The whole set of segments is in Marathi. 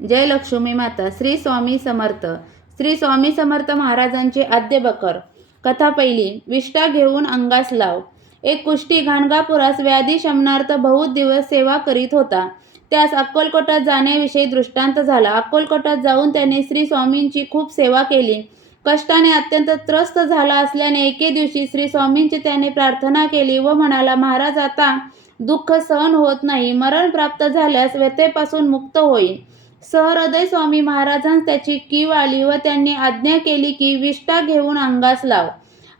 जय लक्ष्मी माता. श्री स्वामी समर्थ. श्री स्वामी समर्थ महाराजांची आद्य बकर. कथा पहिली. विष्ठा घेऊन अंगास लाव. एक कुष्टी गाणगापुरास व्याधी शमनार्थ बहुत दिवस सेवा करीत होता. त्यास अक्कलकोटात जाण्याविषयी दृष्टांत झाला. अक्कलकोटात जाऊन त्याने श्री स्वामींची खूप सेवा केली. कष्टाने अत्यंत त्रस्त झाला असल्याने एके दिवशी श्री स्वामींची त्याने प्रार्थना केली व म्हणाला, महाराज, आता दुःख सहन होत नाही. मरण प्राप्त झाल्यास व्यथेपासून मुक्त होईल. सहृदय स्वामी महाराजांस त्याची कीव आली व त्यांनी आज्ञा केली की विष्ठा घेऊन अंगास लाव.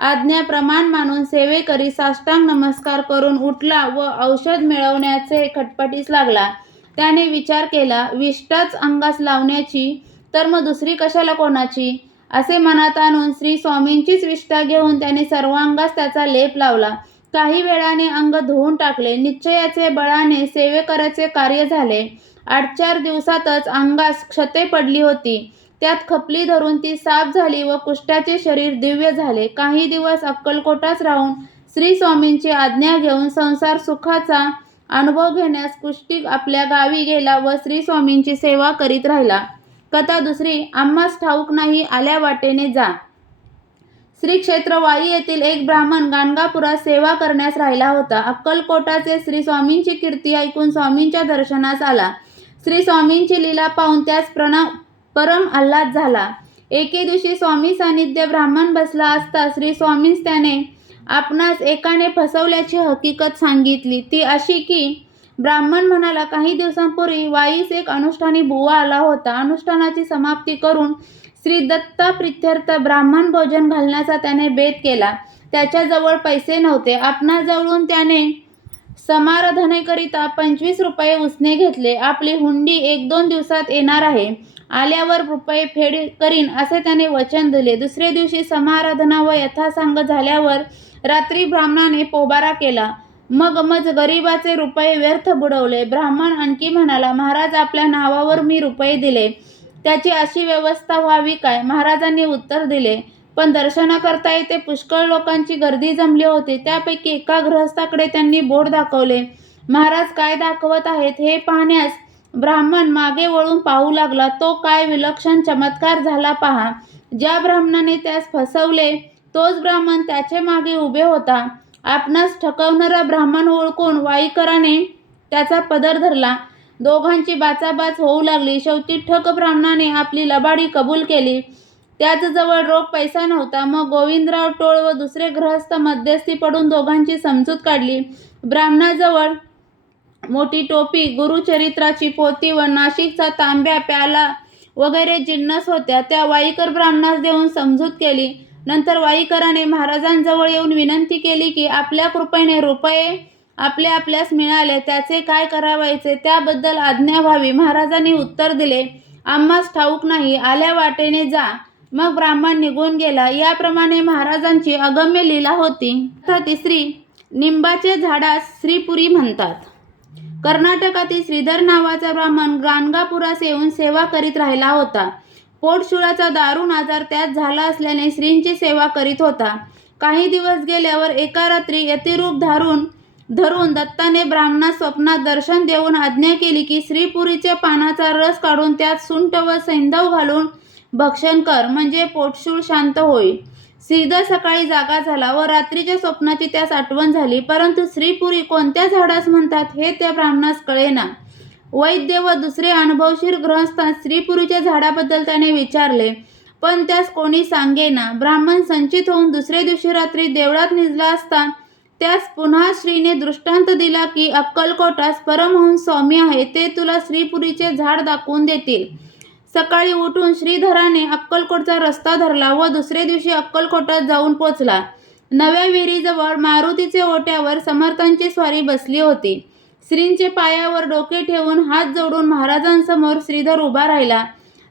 आज्ञा प्रमाण मानून सेवेकरी साष्टांग नमस्कार करून उठला व औषध मिळवण्याचे खटपटीस लागला. त्याने विचार केला, विष्ठाच अंगास लावण्याची तर मग दुसरी कशाला कोणाची, असे मनात आणून श्री स्वामींचीच विष्ठा घेऊन त्याने सर्वांगास त्याचा लेप लावला. काही वेळाने अंग धुवून टाकले. निश्चयाचे बळाने सेवेकराचे कार्य झाले. 8-4 दिवसातच अंगास क्षते पडली होती. त्यात खपली धरून ती साफ झाली व कुष्ठाचे शरीर दिव्य झाले. काही दिवस अक्कलकोटास राहून श्री स्वामींची आज्ञा घेऊन संसार सुखाचा अनुभव घेण्यास कुष्टी आपल्या गावी गेला व श्री स्वामींची सेवा करीत राहिला. कथा दुसरी. आम्हास ठाऊक नाही, आल्या वाटेने जा. श्री क्षेत्र वाई येथील एक ब्राह्मण गाणगापुरात सेवा करण्यास राहिला होता. अक्कलकोटाचे श्री स्वामींची कीर्ती ऐकून स्वामींच्या दर्शनास आला. श्री स्वामींची लीला पाहून त्यास परम आल्हाद झाला. एके दिवशी स्वामी सानिध्य ब्राह्मण बसला असता श्री स्वामींस त्याने आपणास एकाने फसवल्याची हकीकत सांगितली. ती अशी की ब्राह्मण म्हणाला, काही दिवसांपूर्वी वाईस एक अनुष्ठानी बुवा आला होता. अनुष्ठानाची समाप्ती करून श्री दत्ता प्रित्यर्थ ब्राह्मण भोजन घालण्याचा त्याने बेत केला. त्याच्याजवळ पैसे नव्हते. आपणाजवळून त्याने समाराधनेकरिता 25 रुपये उसने घेतले. आपली हुंडी 1-2 दिवसात येणार आहे. आल्यावर रुपये फेड करीन असे त्याने वचन दिले. दुसरे दिवशी समाराधना व यथासांग झाल्यावर रात्री ब्राह्मणाने पोबारा केला. मग गरिबाचे रुपये व्यर्थ बुडवले. ब्राह्मण आणखी म्हणाला, महाराज, आपल्या नावावर मी रुपये दिले, त्याची अशी व्यवस्था व्हावी काय? महाराजांनी उत्तर दिले, पण दर्शनाकरता येथे पुष्कळ लोकांची गर्दी जमली होती. त्यापैकी एका गृहस्थाकडे त्यांनी बोट दाखवले. महाराज काय दाखवत आहेत हे पाहण्यास ब्राह्मण मागे वळून पाहू लागला. तो काय विलक्षण चमत्कार झाला पहा. ज्या ब्राह्मणाने त्यास फसवले तोच ब्राह्मण त्याचे मागे उभे होता. आपणास ठकवणारा ब्राह्मण ओळखून वाईकराने त्याचा पदर धरला. दोघांची बाचाबाच होऊ लागली. शेवटी ठक ब्राह्मणाने आपली लबाडी कबूल केली. त्याचजवळ रोख पैसा नव्हता. मग गोविंदराव टोळ व दुसरे गृहस्थ मध्यस्थी पडून दोघांची समजूत काढली. ब्राह्मणाजवळ मोठी टोपी, गुरुचरित्राची पोथी व नाशिकचा तांब्या, प्याला वगैरे जिन्नस होत्या. त्या वाईकर ब्राह्मणास देऊन समजूत केली. नंतर वाईकराने महाराजांजवळ येऊन विनंती केली की आपल्या कृपेने रुपये आपल्यास मिळाले, त्याचे काय करावायचे त्याबद्दल आज्ञा व्हावी. महाराजांनी उत्तर दिले, आम्हास ठाऊक नाही, आल्या वाटेने जा. मग ब्राह्मण निघून गेला. याप्रमाणे महाराजांची अगम्य लीला होती. कथा तिसरी. निंबाच्या झाडास श्रीपुरी म्हणतात. कर्नाटकातील श्रीधर नावाचा ब्राह्मण गाणगापुरास येऊन सेवा करीत राहिला होता. पोटशूळाचा दारुण आजार त्यात झाला असल्याने श्रींची सेवा करीत होता. काही दिवस गेल्यावर एका रात्री यतिरूप धरून दत्ताने ब्राह्मणास स्वप्नात दर्शन देऊन आज्ञा केली की श्रीपुरीच्या पानाचा रस काढून त्यात सुंठ व सैंधव घालून भक्षण कर, म्हणजे पोटशूळ शांत होईल. श्रीधर सकाळी जागा झाला व रात्रीच्या स्वप्नाची त्यास आठवण झाली. परंतु श्रीपुरी कोणत्या झाडास म्हणतात हे त्या ब्राह्मणास कळेना. वैद्य व दुसरे अनुभवशीर गृहस्थास श्रीपुरीच्या झाडाबद्दल त्याने विचारले, पण त्यास कोणी सांगेना. ब्राह्मण संचित होऊन दुसरे दिवशी रात्री देवळात निजला असता त्यास पुन्हा श्रीने दृष्टांत दिला की अक्कलकोटास परमहंस स्वामी आहे, ते तुला श्रीपुरीचे झाड दाखवून देतील. सकाळी उठून श्रीधराने अक्कलकोटचा रस्ता धरला व दुसरे दिवशी अक्कलकोटात जाऊन पोचला. नव्या विहिरीजवळ मारुतीचे ओट्यावर समर्थांची स्वारी बसली होती. श्रींचे पायावर डोके ठेवून हात जोडून महाराजांसमोर श्रीधर उभा राहिला.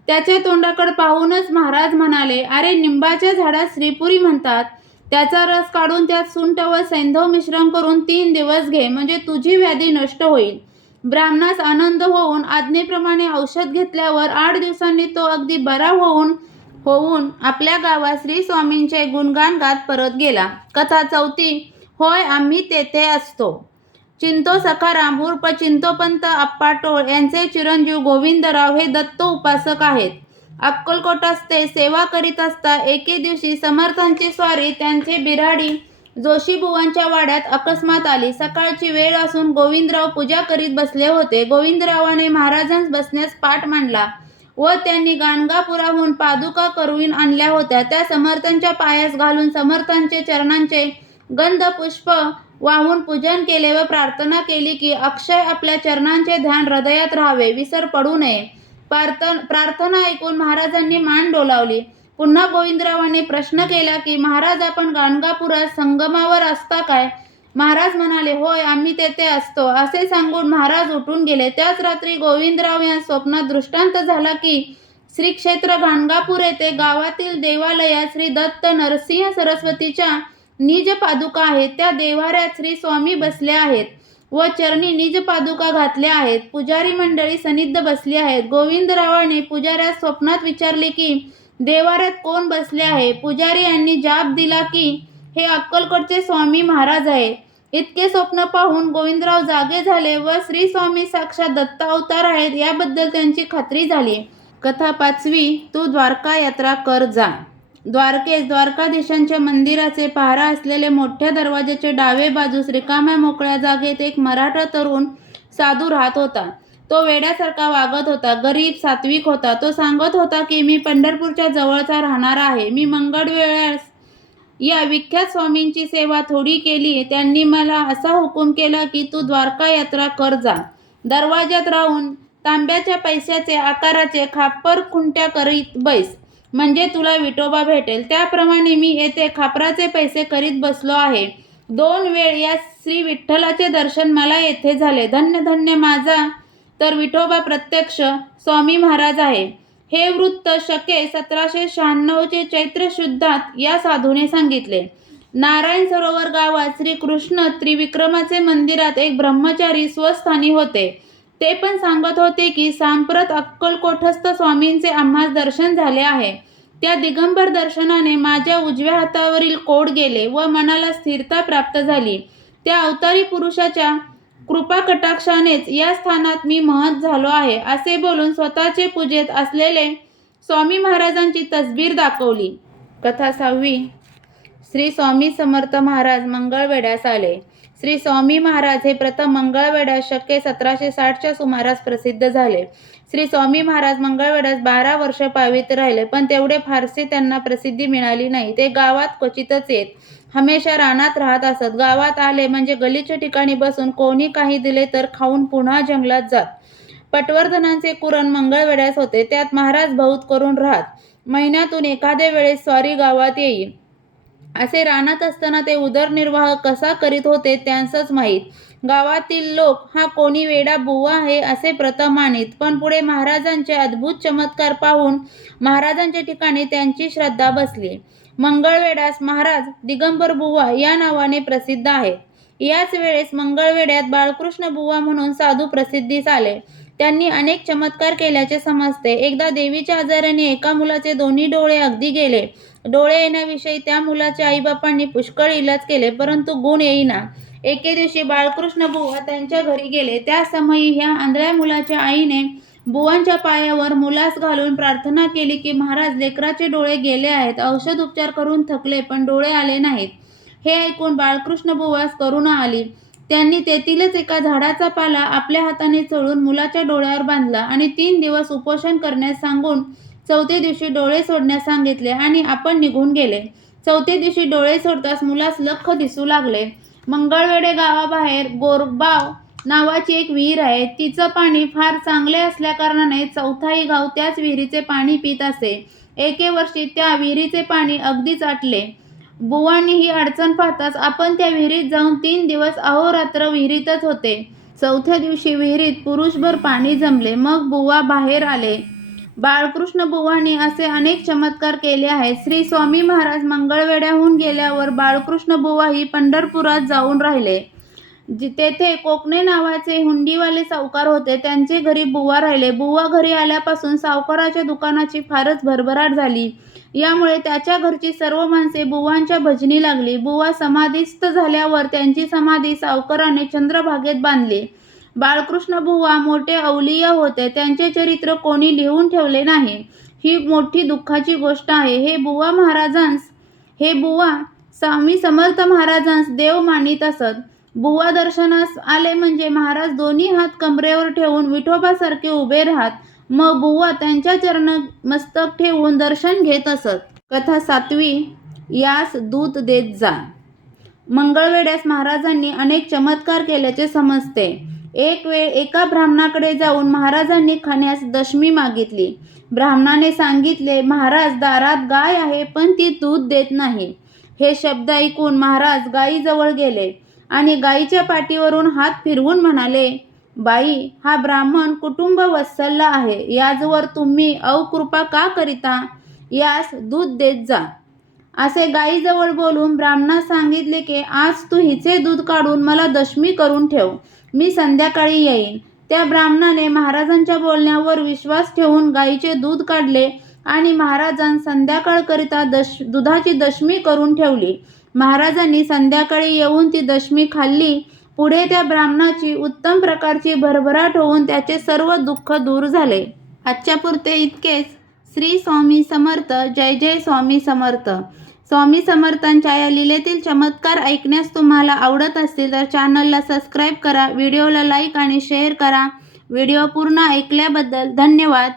त्याच्या तोंडाकडे पाहूनच महाराज म्हणाले, अरे, निंबाच्या झाडास श्रीपुरी म्हणतात. त्याचा रस काढून त्यात सुंठ व सैंधव मिश्रण करून 3 दिवस घे, म्हणजे तुझी व्याधी नष्ट होईल. ब्राह्मणास आनंद होऊन आज्ञेप्रमाणे औषध घेतल्यावर 8 दिवसांनी तो अगदी बरा होऊन आपल्या गावात श्री स्वामींचे गुणगान गात परत गेला. कथा चौथी. होय, आम्ही तेथे असतो. चिंतो सखाराम उर्फ चिंतोपंत आप्पाटोळ यांचे चिरंजीव गोविंदराव हे दत्त उपासक आहेत. अक्कलकोटास ते सेवा करीत असता एके दिवशी समर्थांची स्वारी त्यांचे बिऱ्हाडी जोशीबुवांच्या वाड्यात अकस्मात आली. सकाळची वेळ असून गोविंदराव पूजा करीत बसले होते. गोविंदरावाने महाराजांस बसण्यास पाट मांडला व त्यांनी गाणगापुराहून पादुका करवीन आणल्या होत्या त्या समर्थांच्या पायास घालून समर्थांचे चरणांचे गंध पुष्प वाहून पूजन केले व प्रार्थना केली की अक्षय आपल्या चरणांचे ध्यान हृदयात राहावे, विसर पडू नये. प्रार्थना ऐकून महाराजांनी मान डोलावली. पुन्हा गोविंदरावांनी प्रश्न केला की महाराज, आपण गाणगापुरात संगमावर असता काय? महाराज म्हणाले, होय, आम्ही तेथे असतो. असे सांगून महाराज उठून गेले. त्याच रात्री गोविंदराव यांस स्वप्नात दृष्टांत झाला की श्री क्षेत्र गाणगापूर येथे गावातील देवालयात श्री दत्त नरसिंह सरस्वतीच्या निज पादुका आहेत. त्या देव्हाऱ्यात श्री स्वामी बसले आहेत व चरणी निज पादुका घातल्या आहेत. पुजारी मंडळी सन्निध बसली आहेत. गोविंदरावाने पुजाऱ्यास स्वप्नात विचारले की देव्हाऱ्यात कोण बसले आहे? पुजारी यांनी जाप दिला की हे अक्कलकोटचे स्वामी महाराज आहे. इतके स्वप्न पाहून गोविंदराव जागे झाले व श्री स्वामी साक्षात दत्त अवतार आहेत याबद्दल त्यांची खात्री झाली. कथा 5वी. तू द्वारका यात्रा कर जा. द्वारकेस द्वारकाधीशांच्या मंदिराचे पहारा असलेले मोठ्या दरवाजाचे डावे बाजूस रिकाम्या मोकळ्या जागेत एक मराठा तरुण साधू राहत होता. तो वेड्यासारखा वागत होता. गरीब सात्विक होता. तो सांगत होता की मी पंढरपूरच्या जवळचा राहणारा आहे. मी मंगळवेळ्यास या विख्यात स्वामींची सेवा थोडी केली. त्यांनी मला असा हुकूम केला की तू द्वारका यात्रा कर जा. दरवाजात राहून तांब्याच्या पैशाचे आकाराचे खापर खुंट्या करीत बैस, म्हणजे तुला विठोबा भेटेल. त्याप्रमाणे मी येथे खापराचे पैसे करीत बसलो आहे. 2 वेळ या श्री विठ्ठलाचे दर्शन मला येथे झाले. धन्य धन्य माझा तर विठोबा प्रत्यक्ष स्वामी महाराज आहे. हे वृत्त शके 1796 चैत्र शुद्धात या साधूने सांगितले. नारायण सरोवर गावात श्री कृष्ण त्रिविक्रमाचे मंदिरात एक ब्रह्मचारी स्वस्थानी होते. ते पण सांगत होते की सांप्रत अक्कलकोटस्थ स्वामींचे आम्हास दर्शन झाले आहे. त्या दिगंबर दर्शनाने माझ्या उजव्या हातावरील कोड गेले व मनाला स्थिरता प्राप्त झाली. त्या अवतारी पुरुषाच्या कृपा कटाक्षानेच या स्थानात मी महत झालो आहे. असे बोलून स्वतःचे पूजेत असलेले स्वामी महाराजांची तसबीर दाखवली. कथा 6वी. श्री स्वामी समर्थ महाराज मंगळवेढ्यास आले. श्री स्वामी महाराज हे प्रथम मंगळवेढ्यात शके 1760च्या सुमारास प्रसिद्ध झाले. श्री स्वामी महाराज मंगळवेढ्यास 12 वर्ष पावित राहिले, पण तेवढे फारसे त्यांना प्रसिद्धी मिळाली नाही. ते गावात क्वचितच येत. हमेशा रानात राहत असत. गावात आले म्हणजे गलिच्छ ठिकाणी बसून कोणी काही दिले तर खाऊन पुन्हा जंगलात जात. पटवर्धनांचे कुरण मंगळवेढ्यास होते. त्यात महाराज बहुत करून राहत. महिन्यातून एखाद्या वेळेस स्वारी गावात येई. असे रानात असताना ते उदरनिर्वाह कसा करीत होते त्यांचंच माहीत. गावातील लोक हा कोणी वेडा बुवा आहे असे प्रथम मानित, पण पुढे महाराजांचे अद्भुत चमत्कार पाहून महाराजांच्या ठिकाणी त्यांची श्रद्धा बसली. मंगळवेढ्यास महाराज दिगंबर बुवा या नावाने प्रसिद्ध आहेत. याच वेळेस मंगळवेढ्यात बाळकृष्ण बुवा म्हणून साधू प्रसिद्धीस आले. त्यांनी अनेक चमत्कार केल्याचे समजते. एकदा देवीच्या आजाराने एका मुलाचे दोन्ही डोळे अगदी गेले. डोळे येण्याविषयी त्या मुलाच्या आईबापांनी पुष्कळ इलाज केले, परंतु गुण येईना. एके दिवशी बाळकृष्ण बुवा त्यांच्या घरी गेले. त्या समयी ह्या आंधळ्या मुलाच्या आईने बुवांच्या पायावर मुलास घालून प्रार्थना केली की महाराज, लेकराचे डोळे गेले आहेत. औषध उपचार करून थकले, पण डोळे आले नाहीत. हे ऐकून बाळकृष्ण बुवास करुणा आली. त्यांनी तेथीलच एका झाडाचा पाला आपल्या हाताने चोळून मुलाच्या डोळ्यावर बांधला आणि 3 दिवस उपोषण करण्यास सांगून 4थ्या दिवशी डोळे सोडण्यास सांगितले आणि आपण निघून गेले. 4थ्या दिवशी डोळे सोडताच मुलास लख्ख दिसू लागले. मंगळवेढे गावाबाहेर गोरबाव नावाची एक विहीर आहे. तिचं पाणी फार चांगले असल्याकारणाने 4थाही गाव त्याच विहिरीचे पाणी पित असे. एके वर्षी त्या विहिरीचे पाणी अगदीच आटले. बुवांनी ही अडचण पाहताच आपण त्या विहिरीत जाऊन 3 दिवस अहोरात्र विहिरीतच होते. 4थ्या दिवशी विहिरीत पुरुषभर पाणी जमले. मग बुवा बाहेर आले. बाळकृष्ण बुवांनी असे अनेक चमत्कार केले आहेत. श्री स्वामी महाराज मंगळवेढ्याहून गेल्यावर बाळकृष्ण बुवाही पंढरपुरात जाऊन राहिले. तेथे कोकणे नावाचे हुंडीवाले सावकार होते. त्यांचे घरी बुवा राहिले. बुवा घरी आल्यापासून सावकाराच्या दुकानाची फारच भरभराट झाली. यामुळे त्याच्या घरची सर्व माणसे बुवांच्या भजनी लागली. बुवा समाधीस्थ झाल्यावर त्यांची समाधी सावकाराने चंद्रभागेत बांधली. बाळकृष्ण बुवा मोठे अवलिया होते. त्यांचे चरित्र कोणी लिहून ठेवले नाही. ही मोठी दुःखाची गोष्ट आहे. हे बुवा स्वामी समर्थ महाराजांस देव मानित असत. बुवा दर्शनास आले म्हणजे महाराज दोन्ही हात कमरेवर ठेवून विठोबासारखे उभे राहत. मग बुवा त्यांच्या चरणी मस्तक ठेवून दर्शन घेत असत. कथा 7वी. यास दूध देत जा. मंगळवेढ्यास महाराजांनी अनेक चमत्कार केल्याचे समजते. एक वेळ एका ब्राह्मणाकडे जाऊन महाराजांनी खाण्यास दशमी मागितली. ब्राह्मणाने सांगितले, महाराज, दारात गाय आहे पण ती दूध देत नाही. हे शब्द ऐकून महाराज गायीजवळ गेले आणि गायीच्या पाठीवरून हात फिरवून म्हणाले, बाई, हा ब्राह्मण कुटुंब वत्सला आहे. याजवर तुम्ही अकृपा का करिता? यास दूध देत जा. असे गायीजवळ बोलून ब्राह्मणास सांगितले की आज तू हिचे दूध काढून मला दशमी करून ठेव. मी संध्याकाळी येईन. त्या ब्राह्मणाने महाराजांच्या बोलण्यावर विश्वास ठेवून गायीचे दूध काढले आणि महाराजांस संध्याकाळकरिता दुधाची दशमी करून ठेवली. महाराजांनी संध्याकाळी येऊन ती दशमी खाल्ली. पुढे त्या ब्राह्मणाची उत्तम प्रकारची भरभराट होऊन त्याचे सर्व दुःख दूर झाले. आजच्या पुरते इतकेच. श्री स्वामी समर्थ. जय जय स्वामी समर्थ. स्वामी समर्थांच्या या लीलेतील चमत्कार ऐकण्यास तुम्हाला आवडत असतील तर चॅनलला सबस्क्राईब करा, व्हिडिओला लाईक आणि शेअर करा. व्हिडिओ पूर्ण ऐकल्याबद्दल धन्यवाद.